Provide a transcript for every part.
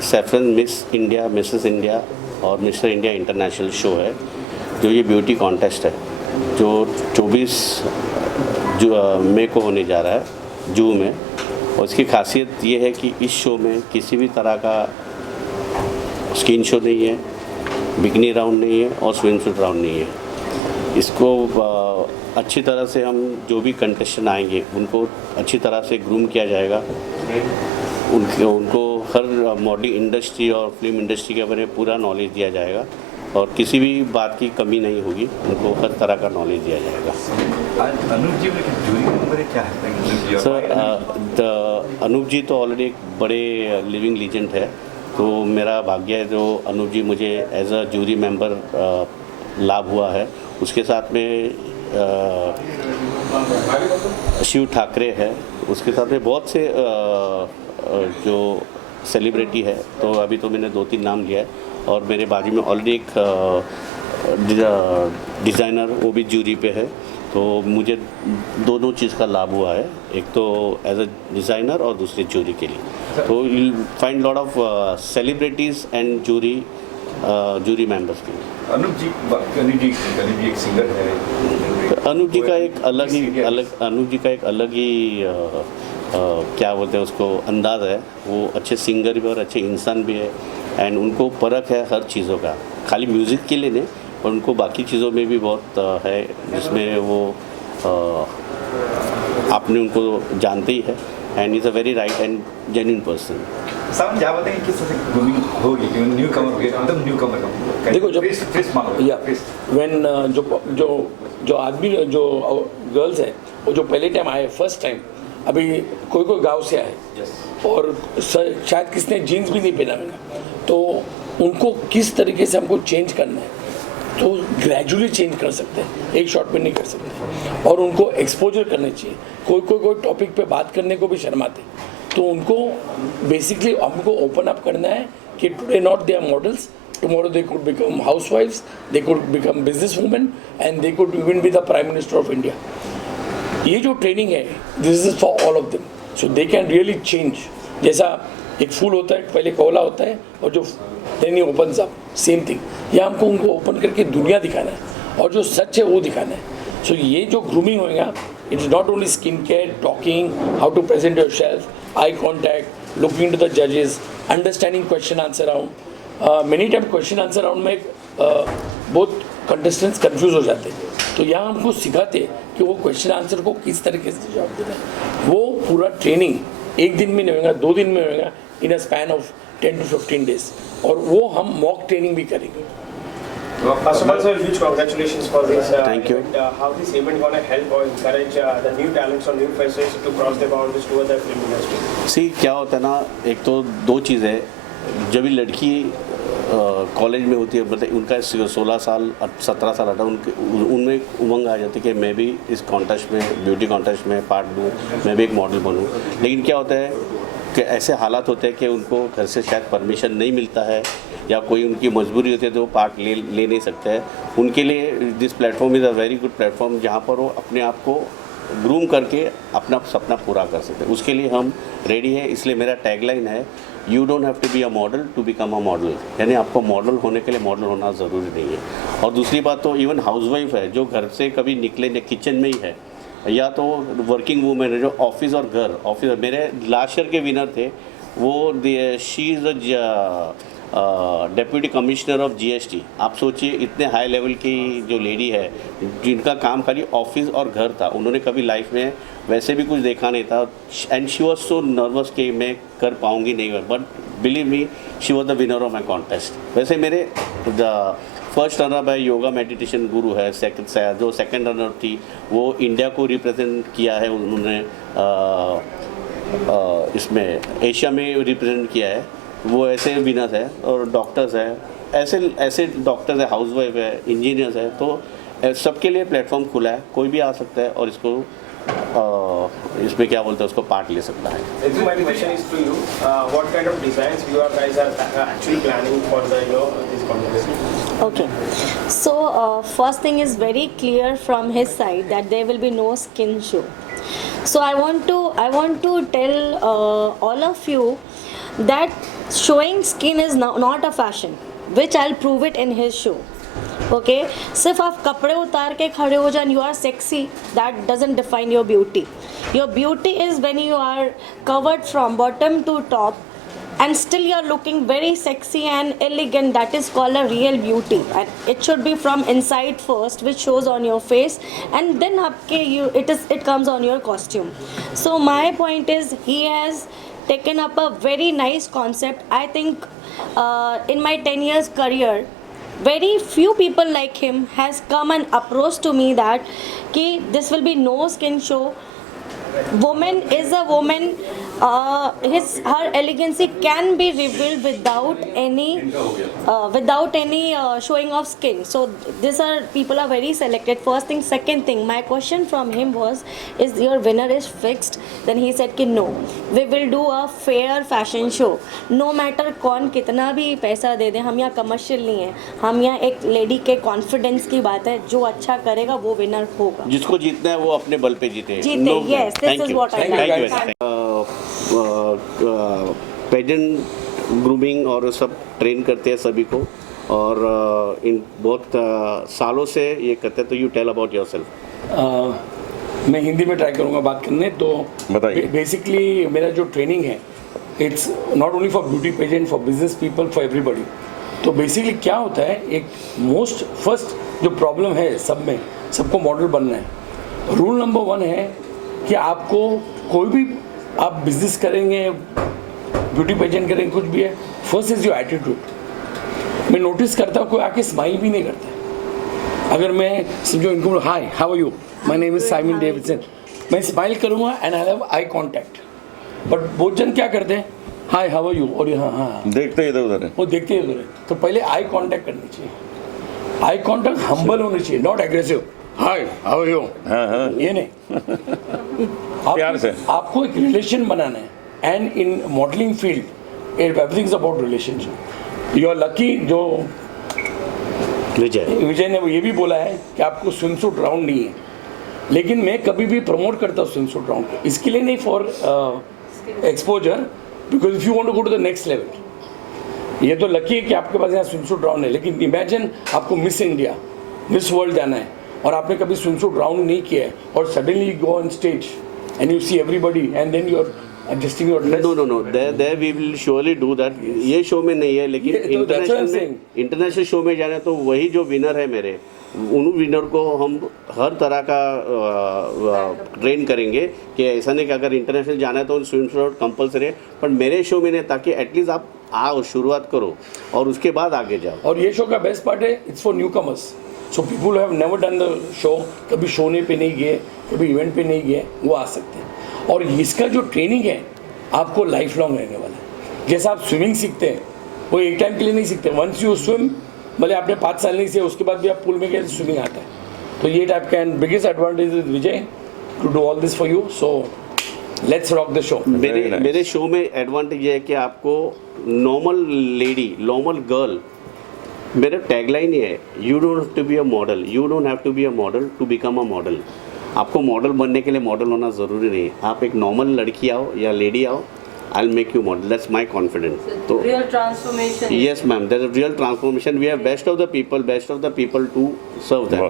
Saffron miss India, Mrs India और mister India international show है, जो ये ब्यूटी कॉन्टेस्ट है, जो 24 मई को होने जा रहा है जू में। और इसकी खासियत ये है कि इस शो में किसी भी तरह का स्किन शो नहीं है, बिकनी राउंड नहीं है और स्विम सूट राउंड नहीं है। इसको अच्छी तरह से हम जो भी कंटेस्टेंट आएंगे उनको अच्छी तरह से ग्रूम किया जाएगा। उनको हर मॉडलिंग इंडस्ट्री और फिल्म इंडस्ट्री के बारे में पूरा नॉलेज दिया जाएगा और किसी भी बात की कमी नहीं होगी, उनको हर तरह का नॉलेज दिया जाएगा। अनूप जी जूरी मेंबर क्या है सर? अनूप जी तो ऑलरेडी एक बड़े लिविंग लीजेंड है, तो मेरा भाग्य है जो अनूप जी मुझे एज अ जूरी मेंबर लाभ हुआ है। उसके साथ में शिव ठाकरे है, उसके साथ में बहुत से जो सेलिब्रिटी है, तो अभी तो मैंने 2-3 नाम लिया है। और मेरे बाजू में ऑलरेडी एक डिज़ाइनर वो भी जूरी पे है, तो मुझे दोनों चीज़ का लाभ हुआ है, एक तो एज अ डिज़ाइनर और दूसरी जूरी के लिए। तो you find lot of celebrities and jury members के लिए। अनूप जी एक सिंगर है। अनूप जी का एक अलग ही क्या बोलते हैं उसको अंदाज़ है। वो अच्छे सिंगर भी और अच्छे इंसान भी है, एंड उनको परख है हर चीज़ों का, खाली म्यूज़िक के लिए नहीं, और उनको बाकी चीज़ों में भी बहुत है, जिसमें वो आपने उनको जानते ही है, and is a very right and genuine person. साहब क्या बताएंगे किस तरह से ग्रूमिंग होगी कि न्यू कमर हो गया, मतलब न्यू कमर का देखो जब फेस मांगो या व्हेन जो आदमी जो गर्ल्स हैं वो जो पहले टाइम आए, फर्स्ट टाइम, अभी कोई गांव से आए और शायद किसने जीन्स भी नहीं पहना होगा, तो उनको किस तरीके से हमको चेंज करना है, तो ग्रेजुअली चेंज कर सकते हैं, एक शॉट में नहीं कर सकते। और उनको एक्सपोजर करने चाहिए। कोई टॉपिक पे बात करने को भी शर्माते, तो उनको बेसिकली हमको ओपन अप करना है कि today not they are models, tomorrow they could become हाउसवाइफ्स, they could become business women and they could even be the prime minister of India. ये जो ट्रेनिंग है, this is for all of them, so they can really change. जैसा एक फूल होता है, पहले Cola होता है और जो देन ही ओपन्स अप, सेम थिंग ये हमको उनको ओपन करके दुनिया दिखाना है और जो सच है वो दिखाना है। सो ये जो ग्रूमिंग होएगा, it is not only skin care, talking, how to present yourself, eye contact, looking to the जजेस, understanding question answer round. Many time question answer round में बहुत कंटेस्टेंट्स कंफ्यूज हो जाते हैं, तो यहाँ हमको सिखाते कि वो क्वेश्चन आंसर को किस तरीके से जवाब देना है। वो पूरा ट्रेनिंग एक दिन में नहीं होगा, 2 दिन में होगा, इन a span of 10 to 15 days, और वो हम मॉक ट्रेनिंग भी करेंगे। First of all, sir, huge congratulations for this. Thank you. How this event going to help or encourage the new talents or new faces to cross the boundaries toward the film industry? सी क्या होता है ना, एक तो 2 चीज़ें, जब भी लड़की कॉलेज में होती है, मतलब उनका 16 साल 17 साल आता है, उनमें उमंग आ जाती है कि मैं भी इस कॉन्टेस्ट में, ब्यूटी कॉन्टेस्ट में पार्ट लूँ, मैं भी एक मॉडल बनूँ। लेकिन क्या होता है कि ऐसे हालात होते हैं कि उनको घर से शायद परमिशन नहीं मिलता है, या कोई उनकी मजबूरी होती है तो वो पार्ट ले नहीं सकते हैं। उनके लिए this platform is a very good platform, जहाँ पर वो अपने आप को ग्रूम करके अपना सपना पूरा कर सकते हैं। उसके लिए हम रेडी हैं, इसलिए मेरा टैगलाइन है, you don't have to be a model to become a model, यानी आपको मॉडल होने के लिए मॉडल होना ज़रूरी नहीं है। और दूसरी बात तो इवन हाउसवाइफ है जो घर से कभी निकले नहीं, किचन में ही है, या तो वर्किंग वूमेन है जो ऑफिस और घर, ऑफिस, मेरे लास्ट ईयर के विनर थे वो, she is a deputy commissioner of GST. आप सोचिए इतने हाई लेवल की जो लेडी है जिनका काम खाली ऑफिस और घर था, उन्होंने कभी लाइफ में वैसे भी कुछ देखा नहीं था, and she was so nervous कि मैं कर पाऊँगी नहीं, but believe me she was the winner of my contest. वैसे मेरे फर्स्ट रनर है योगा मेडिटेशन गुरु है, जो सेकंड रनर थी वो इंडिया को रिप्रेजेंट किया है, उन्होंने इसमें एशिया में रिप्रेजेंट किया है, वो ऐसे विनर्स है। और डॉक्टर्स है, ऐसे डॉक्टर्स है, हाउसवाइफ है, इंजीनियर्स है, तो सबके लिए प्लेटफॉर्म खुला है, कोई भी आ सकता है और इसको इसमें क्या बोलते हैं उसको पार्ट ले सकता है। My question is to you, what kind of designs you guys are actually planning for the this contest? Okay, so first thing is very clear from his side that there will be no skin show. So I want to tell all of you that showing skin is not a fashion, which I'll prove it in his show. Okay, सिर्फ आप कपड़े उतार के खड़े हो जाए, you are sexy, that doesn't define your beauty. Your beauty is when you are covered from bottom to top and still you're looking very sexy and elegant. That is called a real beauty, and it should be from inside first, which shows on your face, and then it comes on your costume. So my point is, he has taken up a very nice concept. I think in my 10 years career, very few people like him has come and approached to me that ki this will be no skin show. Woman is a woman. Her elegancy can be revealed without any showing of skin. So these are people are very selected. First thing, second thing, my question from him was, is your winner is fixed? Then he said कि no, we will do a fair fashion show. No matter कौन कितना भी पैसा दे दे, हम यहाँ commercial नहीं है. हम यहाँ एक लेडी के कॉन्फिडेंस की बात है, जो अच्छा करेगा वो विनर होगा. जिसको जीतना है वो अपने बल पे जीते. Yes, this is what I like. Pageant grooming और सब ट्रेन करते हैं सभी को, और इन बहुत सालों से ये करते हैं. तो यू टेल अबाउट योरसेल्फ. मैं हिंदी में ट्राई करूँगा बात करने. तो बताइए. बेसिकली मेरा जो ट्रेनिंग है, it's not only for beauty pageant, for business people, for everybody. तो बेसिकली क्या होता है, एक मोस्ट फर्स्ट जो प्रॉब्लम है सब में, सबको मॉडल बनना है. रूल नंबर 1 है कि आपको कोई भी आप बिजनेस करेंगे, ब्यूटी पेजेंट करेंगे, कुछ भी है, फर्स्ट इज योर एटीट्यूड. मैं नोटिस करता हूँ कोई आके स्माइल भी नहीं करता. अगर मैं समझो इनको hi how are you, my name is Simon Davidson, मैं स्माइल करूँगा and I have eye contact. But बहुत जन क्या करते हैं, हाय हाउ आर यू, और हाँ हाँ देखते इधर उधर है, वो देखते ही उधर है. तो पहले आई कॉन्टैक्ट करनी चाहिए. आई कॉन्टैक्ट हम्बल होनी चाहिए, not aggressive. Hi how are you, हाँ ये नहीं. प्यार से आपको एक रिलेशन बनाना है. And in modelling field everything is about relationship. You are lucky. जो विजय ने ये भी बोला है कि आपको स्विम सूट राउंड नहीं है, लेकिन मैं कभी भी प्रमोट करता हूँ स्विम सूट राउंड को, इसके लिए नहीं for exposure, because if you want to go to the next level. ये तो लकी है कि आपके पास यहाँ स्विम सूट राउंड है, लेकिन इमेजिन आपको मिस इंडिया, मिस वर्ल्ड जाना है और आपने कभी स्विम सूट राउंड नहीं किया है, और suddenly you go on stage and you see everybody and then you are adjusting your dress. No. There we will surely do that. ये शो में नहीं है, लेकिन इंटरनेशनल शो में जाना, तो वही जो विनर है मेरे, उन विनर को हम हर तरह का ट्रेन करेंगे कि ऐसा नहीं कि अगर इंटरनेशनल जाना है तो स्विम सूट कंपलसरी है, पर मेरे शो में नहीं, ताकि एटलीस्ट आप आओ, शुरुआत करो और उसके बाद आगे जाओ. और ये शो का बेस्ट पार्ट है, it's for new commerce. So people have never done the show, कभी शोने पे नहीं गए, कभी इवेंट पे नहीं गए, वो आ सकते हैं. और इसका जो ट्रेनिंग है आपको लाइफ लॉन्ग रहने वाला है. जैसा आप स्विमिंग सीखते हैं, वो एक टाइम के लिए नहीं सीखते. वंस यू स्विम, भले आपने 5 साल नहीं सीखे, उसके बाद भी आप पूल में गए स्विमिंग आता है. तो ये टाइप का. And biggest advantage is Vijay to do all this for you. So let's rock the show. मेरे शो में एडवांटेज ये है कि आपको नॉर्मल लेडी, नॉर्मल गर्ल, मेरा टैगलाइन ये है, you don't have to be a model, you don't have to be a model to become a model. आपको मॉडल बनने के लिए मॉडल होना ज़रूरी नहीं है. आप एक नॉर्मल लड़की आओ या लेडी आओ, I will make you model. That's my confidence. तो real transformation. Yes, ma'am. There's a real transformation. We have best of the people to serve them.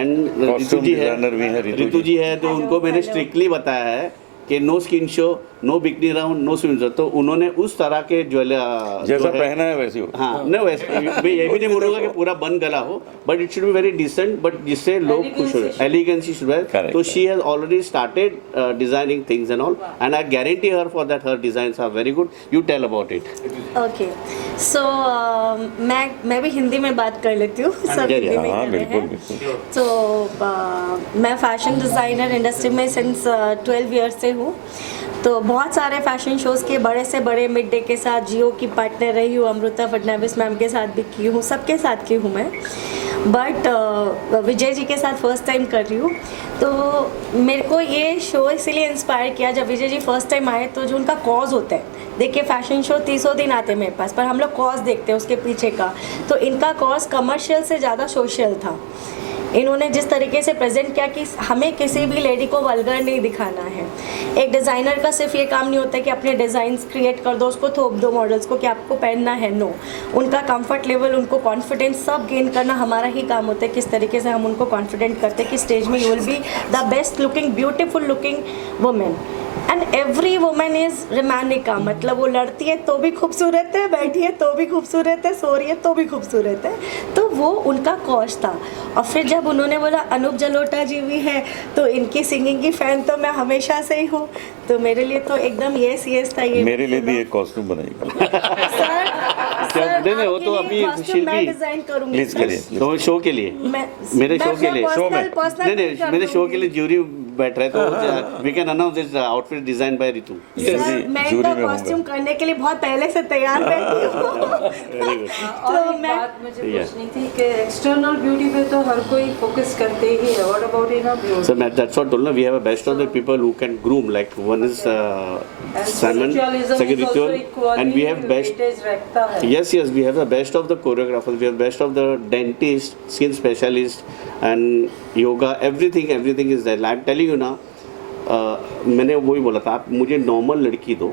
And Costume designer भी है, रितु जी है, तो उनको मैंने स्ट्रिक्टली बताया है कि no skin show, no bikini round, no swim. तो उन्होंने उस तरह के जैसा पहना है वैसे हो. हाँ, नहीं वैसे मैं ये भी नहीं बोलूँगा कि पूरा बन गला हो, but it should be very decent, but जिससे लोग खुश हो. एलिगेंसी शुड है. तो she has already started designing things and all, and I guarantee her for that her designs are very good. You tell about it. Okay, so मैं भी हिंदी में बात कर लेती हूँ. सब हिंदी में हाँ, कर रहे बिल्कुल हैं. बिल्कुल. तो मैं फैशन डिज़ाइनर इंडस्ट्री में सिंस 12 ईयर्स से हूँ. तो बहुत सारे फैशन शोज़ के बड़े से बड़े, मिड डे के साथ जियो की पार्टनर रही हूँ, अमृता फडणवीस मैम के साथ भी की हूँ, सबके साथ की हूँ मैं. बट विजय जी के साथ फर्स्ट टाइम कर रही हूँ. तो मेरे को ये शो इसीलिए इंस्पायर किया, जब विजय जी फर्स्ट टाइम आए तो जो उनका कॉज होता है, देखिए फैशन शो 300 दिन आते हैं मेरे पास, पर हम लोग कॉज देखते हैं उसके पीछे का. तो इनका कॉज कमर्शियल से ज़्यादा सोशल था इन्होंने जिस तरीके से प्रेजेंट किया कि हमें किसी भी लेडी को वल्गर नहीं दिखाना है। एक डिज़ाइनर का सिर्फ ये काम नहीं होता है कि अपने डिज़ाइंस क्रिएट कर दो, उसको थोप दो मॉडल्स को कि आपको पहनना है। नो, उनका कंफर्ट लेवल, उनको कॉन्फिडेंस सब गेन करना हमारा ही काम होता है। किस तरीके से हम उनको कॉन्फिडेंट करते हैं कि स्टेज में you will be the best looking beautiful looking women. And every women is रोमानिका, मतलब वो लड़ती है तो भी खूबसूरत है, बैठी है तो भी खूबसूरत है, सो रही है तो भी खूबसूरत है। तो वो उनका कॉज था। और फिर जब उन्होंने बोला अनूप जलोटा जी भी है तो इनकी सिंगिंग की फ़ैन तो मैं हमेशा से ही हूँ, तो मेरे लिए तो एकदम यस था ये। मेरे लिए भी एक कॉस्ट्यूम बनाइए नहीं, वो तो अभी मैं डिज़ाइन करूँगी प्लीज करिए। तो शो के लिए, मेरे शो के लिए, शो में। नहीं मेरे शो के लिए ज्यूरी बैठ रहा है, तो we can announce this outfit design by Ritu. Sir मैं जूरी इनका में कॉस्ट्यूम करने के लिए बहुत पहले से तैयार बैठी हूँ। और एक बात मुझे पूछनी थी कि एक्सटर्नल ब्यूटी पे तो हर कोई फोकस करते ही है, what about inner beauty? So that's what told, we have a best of the people who can groom, like one is Simon, second Ritual, and we have best. रखता है। Yes, we have the best of the choreographers, we have best of the dentist, skin specialist, and yoga, everything is there. I'm telling you ना, मैंने वही बोला था, आप मुझे normal लड़की दो,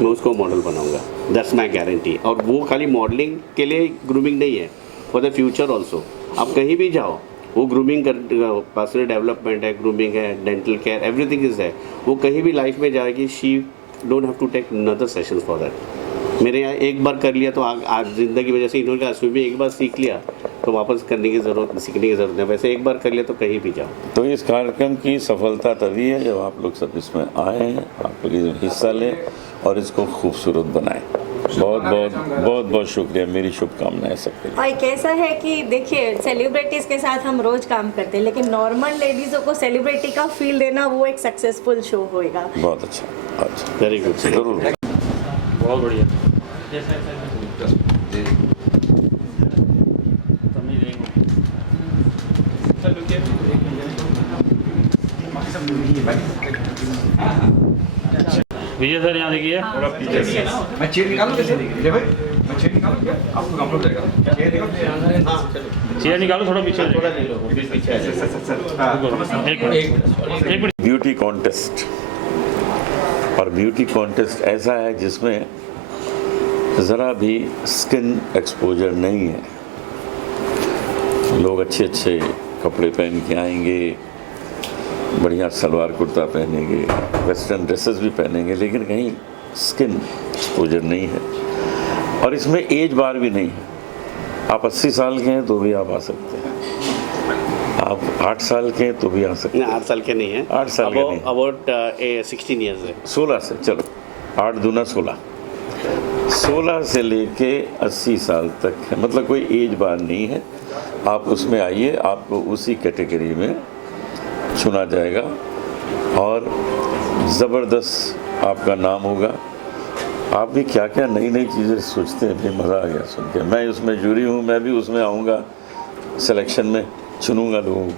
मैं उसको मॉडल बनाऊंगा, दैट्स माई गारंटी। और वो खाली मॉडलिंग के लिए ग्रूमिंग नहीं है, फॉर द फ्यूचर ऑल्सो। आप कहीं भी जाओ, वो ग्रूमिंग कर, पर्सनल डेवलपमेंट है, ग्रूमिंग है, डेंटल केयर, एवरीथिंग इज है। वो कहीं भी लाइफ में जाएगी, she don't have to take another session for that. मेरे यहाँ एक बार कर लिया तो आज ज़िंदगी में, जैसे इन्होंने कहा स्विमिंग एक बार सीख लिया तो वापस करने की ज़रूरत, सीखने की ज़रूरत नहीं। वैसे एक बार कर लिया तो कहीं भी जाओ। तो इस कार्यक्रम की सफलता तभी है जब आप लोग सब इसमें आए हैं, आप लोग इसमें हिस्सा लें और इसको खूबसूरत बनाएं। बहुत शुक्रिया, मेरी शुभकामनाएं सबके लिए। और कैसा है कि देखिए, सेलिब्रिटीज के साथ हम रोज काम करते हैं, लेकिन नॉर्मल लेडीजों को सेलिब्रिटी का फील देना वो एक सक्सेसफुल शो होएगा। बहुत अच्छा, वेरी गुड, जरूर। बहुत बढ़िया। विजय सर यहाँ देखिए, थोड़ा पीछे। मैं चेयर निकालूं कैसे? विजय भाई, मैं चेयर निकालूं क्या? आपको कंफर्ट रहेगा। चेयर निकालो। चेयर निकालो, थोड़ा पीछे, थोड़ा पीछे। एक मिनट। ब्यूटी कॉन्टेस्ट, और ब्यूटी कॉन्टेस्ट ऐसा है जिसमें ज़रा भी स्किन एक्सपोजर नहीं है। लोग अच्छे कपड़े पहन के आएंगे, बढ़िया सलवार कुर्ता पहनेंगे, वेस्टर्न ड्रेसेस भी पहनेंगे, लेकिन कहीं स्किन एक्सपोजर नहीं है। और इसमें एज बार भी नहीं है। आप 80 साल के हैं तो भी आप आ सकते हैं, आप 8 साल के हैं तो भी आ सकते हैं। 8 साल के नहीं है, 8 साल के नहीं, अबाउट 16 ईयर्स है। 16 से, चलो 8 दूना 16, 16 से लेके 80 साल तक है, मतलब कोई एज बार नहीं है। आप उसमें आइए, आपको उसी कैटेगरी में चुना जाएगा और ज़बरदस्त आपका नाम होगा। आप भी क्या क्या नई नई चीज़ें सोचते हैं, भी मज़ा आ गया सुन के। मैं उसमें जूरी हूँ, मैं भी उसमें आऊँगा, सिलेक्शन में चुनूँगा लोगों को।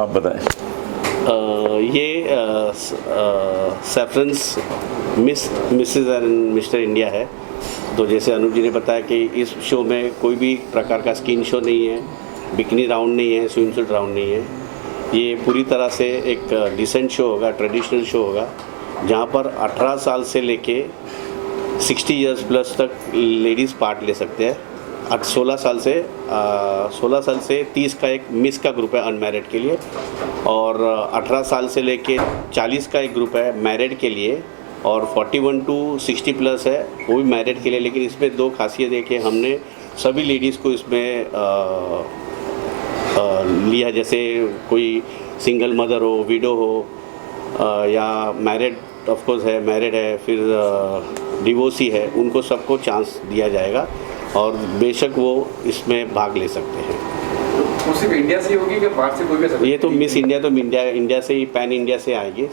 आप बताएं। ये सेफरेंस मिसेस एंड मिस्टर इंडिया है। तो जैसे अनुप जी ने बताया कि इस शो में कोई भी प्रकार का स्किन शो नहीं है, बिकनी राउंड नहीं है, स्विम सूट राउंड नहीं है। ये पूरी तरह से एक डिसेंट शो होगा, ट्रेडिशनल शो होगा, जहाँ पर 18 साल से लेके 60 इयर्स प्लस तक लेडीज़ पार्ट ले सकते हैं। 16 साल से 30 का एक मिस का ग्रुप है अनमैरिड के लिए, और 18 साल से लेके 40 का एक ग्रुप है मैरिड के लिए, और 41 टू 60 प्लस है वो भी मैरिड के लिए। लेकिन इसमें 2 खासियत है कि हमने सभी लेडीज़ को इसमें लिया, जैसे कोई सिंगल मदर हो, विडो हो, या मैरिड ऑफ कोर्स है, मैरिड है, फिर डिवोर्सी है, उनको सबको चांस दिया जाएगा और बेशक वो इसमें भाग ले सकते हैं। तो सिर्फ इंडिया से ही होगी कि बाहर से कोई भी सकता है? ये तो मिस इंडिया तो इंडिया से ही, पैन इंडिया से आएंगे,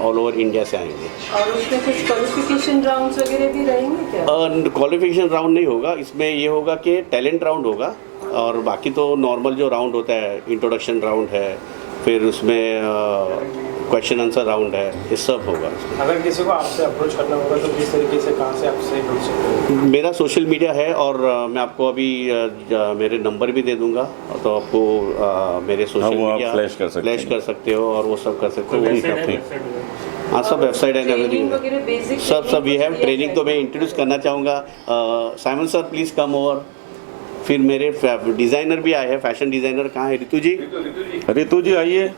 ऑल ओवर इंडिया से आएंगे। और उसमें कुछ क्वालिफिकेशन राउंड्स वगैरह भी रहेंगे क्या? क्वालिफिकेशन राउंड नहीं होगा इसमें, ये होगा कि टैलेंट राउंड होगा, और बाकी तो नॉर्मल जो राउंड होता है, इंट्रोडक्शन राउंड है, फिर उसमें क्वेश्चन आंसर राउंड है, ये सब होगा। अगर किसी को आपसे अप्रोच करना होगा तो किस तरीके से, कहाँ से आपसे जुड़ सकते हैं? मेरा सोशल मीडिया है और मैं आपको अभी मेरे नंबर भी दे दूंगा, तो आपको मेरे सोशल वो आप मीडिया फ्लैश कर सकते हैं। हो और वो सब कर सकते हो। हाँ, सब वेबसाइट है ट्रेनिंग एवरीथिंग वगैरह बेसिक सब ये है। ट्रेनिंग तो मैं इंट्रोड्यूस करना चाहूँगा। Simon sir please come over. फिर मेरे डिज़ाइनर भी आए हैं, फैशन डिज़ाइनर कहाँ है? रितु जी, रितु जी आइए।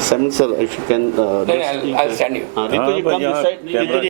Simon sir if you can I'll stand you. Ritu ji हाँ, कम यहाँ दिस साइड। कैमरा